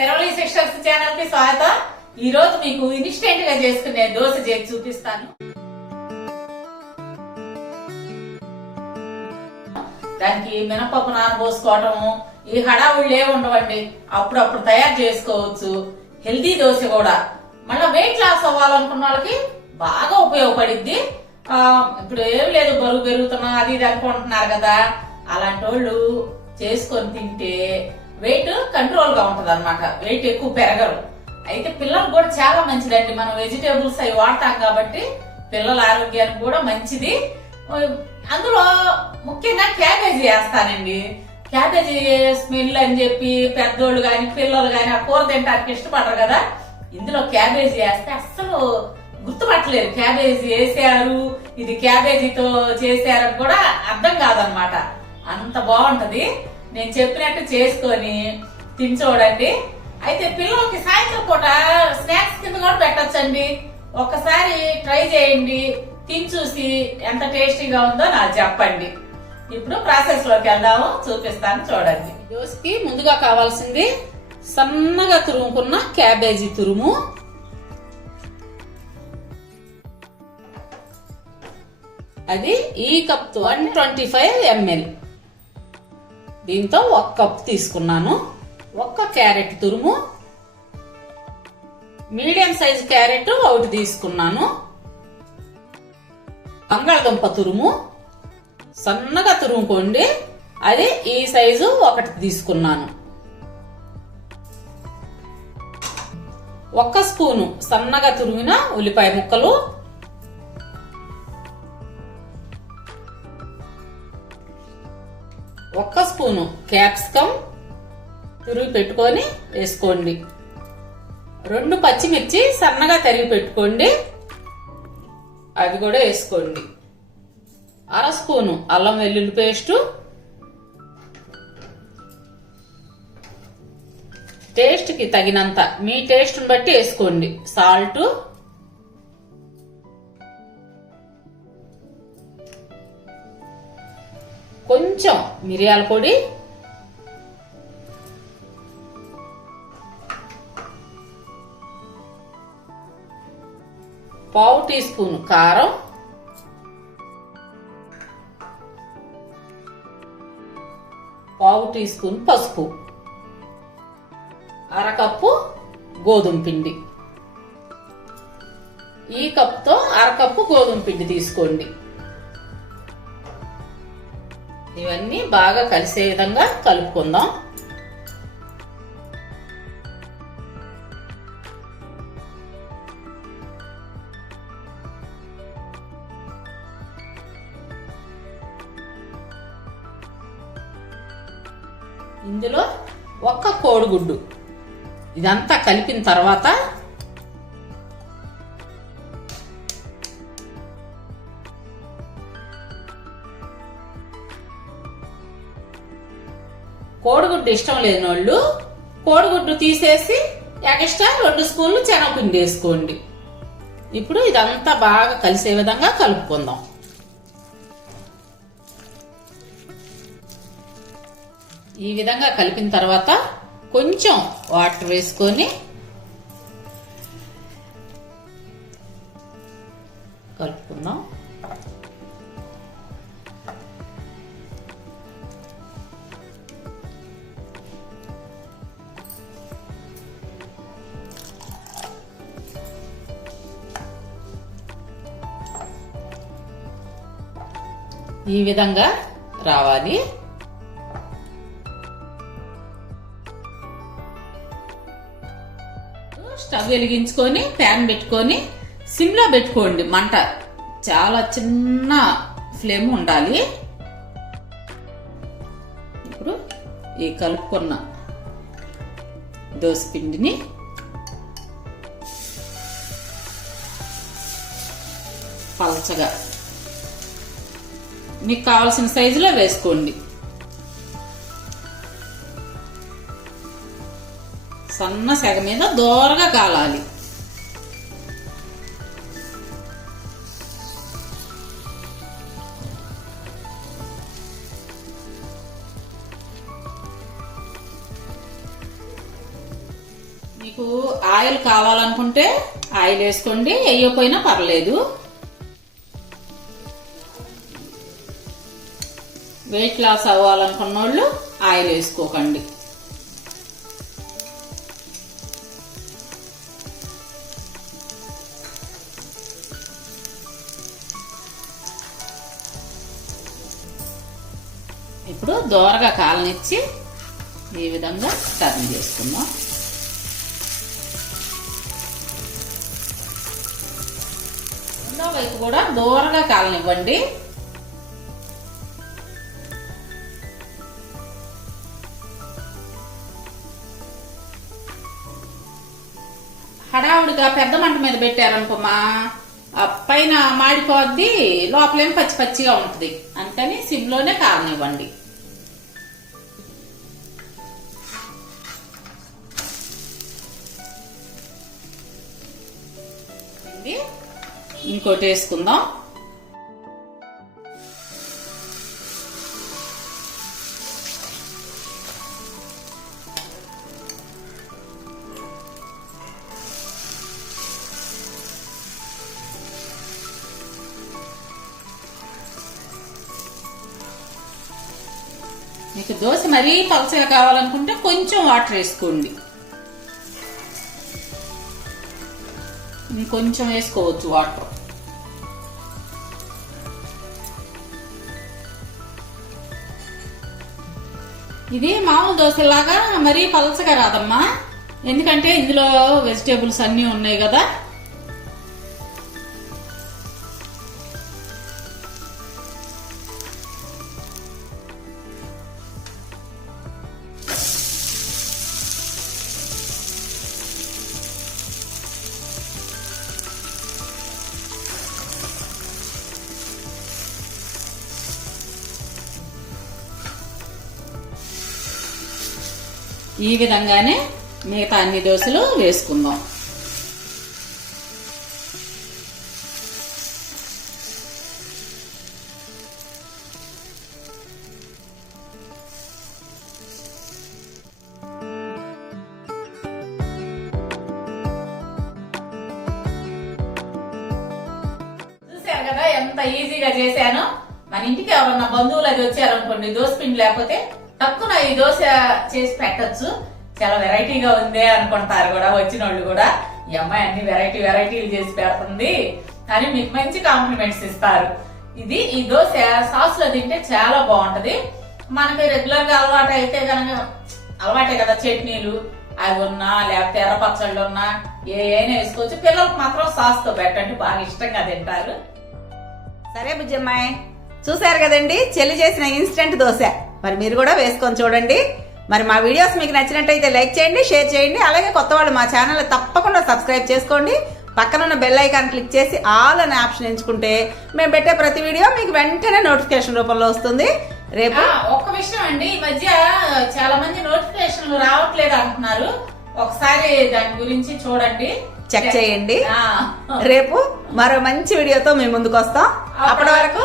శరవళి sisters ఛానల్కి స్వాగతం. ఈ రోజు మీకు ఇన్స్టెంట్గా చేసుకునే దోశ చేసి చూపిస్తాను. దానికి మినపప్పు నానబోసుకోవటము ఈ హడావుళ్ళు ఉండవండి. అప్పుడప్పుడు తయారు చేసుకోవచ్చు. హెల్దీ దోశ కూడా. మళ్ళీ వెయిట్ లాస్ అవ్వాలనుకున్న వాళ్ళకి బాగా ఉపయోగపడిద్ది. ఆ, ఇప్పుడు ఏం లేదు బరువు పెరుగుతున్నా అది ఇది అనుకుంటున్నారు కదా. అలాంటి వాళ్ళు చేసుకొని తింటే వెయిట్ కంట్రోల్గా ఉంటది అనమాట వెయిట్ ఎక్కువ పెరగరు. అయితే పిల్లలకు కూడా చాలా మంచిదండి. మనం వెజిటేబుల్స్ అవి వాడతాం కాబట్టి పిల్లల ఆరోగ్యానికి కూడా మంచిది. అందులో ముఖ్యంగా క్యాబేజీ వేస్తానండి. క్యాబేజీ స్మెల్ అని చెప్పి పెద్దోళ్ళు గాని పిల్లలు గాని ఆ కూర తింటానికి ఇష్టపడరు కదా. ఇందులో క్యాబేజీ వేస్తే అస్సలు గుర్తుపట్టలేరు క్యాబేజీ వేసారు ఇది క్యాబేజీతో చేశారని కూడా అర్థం కాదనమాట అంత బాగుంటది. నేను చెప్పినట్టు చేసుకొని తిని చూడండి అయితే పిల్లలకి సాయంత్రం పూట స్నాక్స్ కింద కూడా పెట్టచ్చండి. ఒక్కసారి ట్రై చేయండి. తిని చూసి ఎంత టేస్టీగా ఉందో నాకు చెప్పండి. ఇప్పుడు ప్రాసెస్లోకి వెళ్దాము. చూపిస్తాను చూడండి. దోశకి ముందుగా కావాల్సింది సన్నగా తురుముకున్న క్యాబేజీ తురుము. అది ఈ cup one twenty five ML. దీంతో ఒక కప్ తీసుకున్నాను. ఒక్క క్యారెట్ తురుము. మీడియం సైజ్ క్యారెట్ ఒకటి తీసుకున్నాను. బంగాళదుంప తురుము. సన్నగా తురుముకోండి. అది ఈ సైజు ఒకటి తీసుకున్నాను. ఒక్క స్పూను సన్నగా తురిమిన ఉల్లిపాయ ముక్కలు. ఒక స్పూను క్యాప్సికమ్ తురిగి పెట్టుకొని వేసుకోండి. రెండు పచ్చిమిర్చి సన్నగా తరిగి పెట్టుకోండి. అది కూడా వేసుకోండి. అర స్పూను అల్లం వెల్లుల్లి పేస్టు. టేస్ట్కి తగినంత మీ టేస్ట్ని బట్టి వేసుకోండి. సాల్టు. మిరియాల పొడి. పావు టీ స్పూన్ కారం. పావు టీ స్పూన్ పసుపు. అరకప్పు గోధుమ పిండి. ఈ కప్తో అరకప్పు గోధుమ పిండి తీసుకోండి. ఇవన్నీ బాగా కలిసే విధంగా కలుపుకుందాం. ఇందులో ఒక్క కోడిగుడ్డు. ఇదంతా కలిపిన తర్వాత కోడిగుడ్డు ఇష్టం లేని వాళ్ళు కోడిగుడ్డు తీసేసి ఎక్స్ట్రా రెండు స్పూన్లు శనగపిండి వేసుకోండి. ఇప్పుడు ఇదంతా బాగా కలిసే విధంగా కలుపుకుందాం. ఈ విధంగా కలిపిన తర్వాత కొంచెం వాటర్ వేసుకొని కలుపుకుందాం. ఈ విధంగా రావాలి. స్టవ్ వెలిగించుకొని ప్యాన్ పెట్టుకొని సిమ్లో పెట్టుకోండి మంట. చాలా చిన్న ఫ్లేమ్ ఉండాలి. ఇప్పుడు ఈ కలుపుకున్న దోశ పిండిని పలచగా మీకు కావాల్సిన సైజులో వేసుకోండి. సన్న సెగ మీద దోరగా కాలాలి. మీకు ఆయిల్ కావాలనుకుంటే ఆయిల్ వేసుకోండి. వేయకపోయినా పర్లేదు. వెయిట్ లాస్ అవ్వాలనుకున్న వాళ్ళు ఆయిల్ వేసుకోకండి. ఇప్పుడు దోరగా కాలనిచ్చి ఈ విధంగా టర్న్ చేసుకుందాం. రెండో వైపు కూడా దూరంగా కాలనివ్వండి. హడావుడిగా పెద్ద మంట మీద పెట్టారనుకోమా. పైన మాడిపోద్ది లోపలేం పచ్చి పచ్చిగా ఉంటుంది. అంతని సిమ్లోనే కాలనివ్వండి ఇది ఇంకోటి వేసుకుందాం. మీకు దోశ మరీ పలచగా కావాలనుకుంటే కొంచెం వాటర్ వేసుకోండి. ఇంకొంచెం వేసుకోవచ్చు వాటర్. ఇది మామూలు దోశలాగా మరీ పలచగా రాదమ్మా. ఎందుకంటే ఇందులో వెజిటేబుల్స్ అన్నీ ఉన్నాయి కదా. ఈ విధంగానే మిగతా అన్ని దోశలు వేసుకుందాం. కదా ఎంత ఈజీగా చేశాను? మన ఇంటికి ఎవరన్నా బంధువులు అది వచ్చారనుకోండి దోశ పిండి లేకపోతే తక్కువ ఈ దోశ చేసి పెట్టచ్చు. చాలా వెరైటీగా ఉంది అనుకుంటారు కూడా వచ్చిన వాళ్ళు కూడా. ఈ అమ్మాయి అన్ని వెరైటీ వెరైటీలు చేసి పెడుతుంది. అని మీకు మంచి కాంప్లిమెంట్స్ ఇస్తారు. ఇది ఈ దోశ సాస్లో తింటే చాలా బాగుంటది. మనకి రెగ్యులర్గా అలవాటు అయితే కనుక అలవాటే కదా చట్నీలు. అవి ఉన్నా లేకపోతే ఎర్ర పచ్చళ్ళు ఉన్నా ఏ అయినా వేసుకోవచ్చు. పిల్లలకు మాత్రం సాస్తో పెట్టండి. బాగా ఇష్టంగా తింటారు. సరే బుజ్జమ్మాయి చూశారు కదండి? చెల్లి చేసిన ఇన్స్టెంట్ దోశ. మరి మీరు కూడా వేసుకొని చూడండి. మరి మా వీడియోస్ మీకు నచ్చినట్టయితే లైక్ చేయండి షేర్ చేయండి. అలాగే కొత్త వాళ్ళు మా ఛానల్ తప్పకుండా సబ్స్క్రైబ్ చేసుకోండి. పక్కన ఉన్న బెల్ ఐకాన్ క్లిక్ చేసి ఆల్ అనే ఆప్షన్ ఎంచుకుంటే మేము పెట్టే ప్రతి వీడియో మీకు వెంటనే నోటిఫికేషన్ రూపంలో వస్తుంది. రేపు ఒక్క విషయం అండి. ఈ మధ్య చాలా మంది నోటిఫికేషన్లు రావట్లేదు అంటున్నారు. ఒకసారి దాని గురించి చూడండి. చెక్ చేయండి. రేపు మరో మంచి వీడియోతో మేము ముందుకు వస్తాం. అప్పటి వరకు